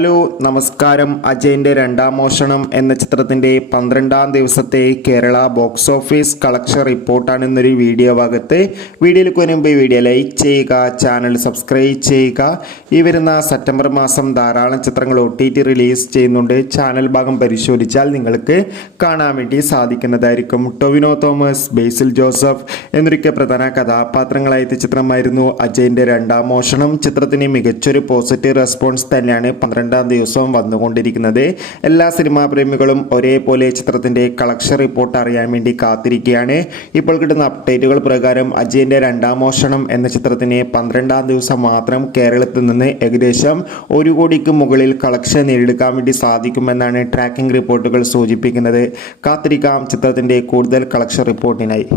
Hello നമസ്കാരം. അജയൻ്റെ രണ്ടാം മോഷണം എന്ന ചിത്രത്തിൻ്റെ 12-ാം ദിവസത്തെ കേരള ബോക്സ് ഓഫീസ് കളക്ഷൻ റിപ്പോർട്ടാണ് ഇന്നൊരു വീഡിയോ ഭാഗത്ത്. വീഡിയോയിലേക്ക് മുൻപ് വീഡിയോ ലൈക്ക് ചെയ്യുക, ചാനൽ സബ്സ്ക്രൈബ് ചെയ്യുക. ഈ വരുന്ന സെപ്റ്റംബർ മാസം ധാരാളം ചിത്രങ്ങൾ OTT റിലീസ് ചെയ്യുന്നുണ്ട്. ചാനൽ ഭാഗം പരിശോധിച്ചാൽ നിങ്ങൾക്ക് കാണാൻ വേണ്ടി സാധിക്കുന്നതായിരിക്കും. ടൊവിനോ തോമസ്, ബേസിൽ ജോസഫ് എന്നൊക്കെ പ്രധാന കഥാപാത്രങ്ങളായ ചിത്രമായിരുന്നു അജയൻ്റെ രണ്ടാം മോഷണം. ചിത്രത്തിന് മികച്ചൊരു പോസിറ്റീവ് റെസ്പോൺസ് തന്നെയാണ് 12-ാം ദിവസവും വന്നുകൊണ്ടിരിക്കുന്നത്. എല്ലാ സിനിമാ പ്രേമികളും ഒരേപോലെ ചിത്രത്തിൻ്റെ കളക്ഷൻ റിപ്പോർട്ട് അറിയാൻ വേണ്ടി കാത്തിരിക്കുകയാണ്. ഇപ്പോൾ കിട്ടുന്ന അപ്ഡേറ്റുകൾ പ്രകാരം അജയൻ്റെ രണ്ടാം മോഷണം എന്ന ചിത്രത്തിന് 12-ാം ദിവസം മാത്രം കേരളത്തിൽ നിന്ന് ഏകദേശം 1 കോടിക്ക് മുകളിൽ കളക്ഷൻ നേടിയെടുക്കാൻ വേണ്ടി സാധിക്കുമെന്നാണ് ട്രാക്കിംഗ് റിപ്പോർട്ടുകൾ സൂചിപ്പിക്കുന്നത്. കാത്തിരിക്കാം ചിത്രത്തിൻ്റെ കൂടുതൽ കളക്ഷൻ റിപ്പോർട്ടിനായി.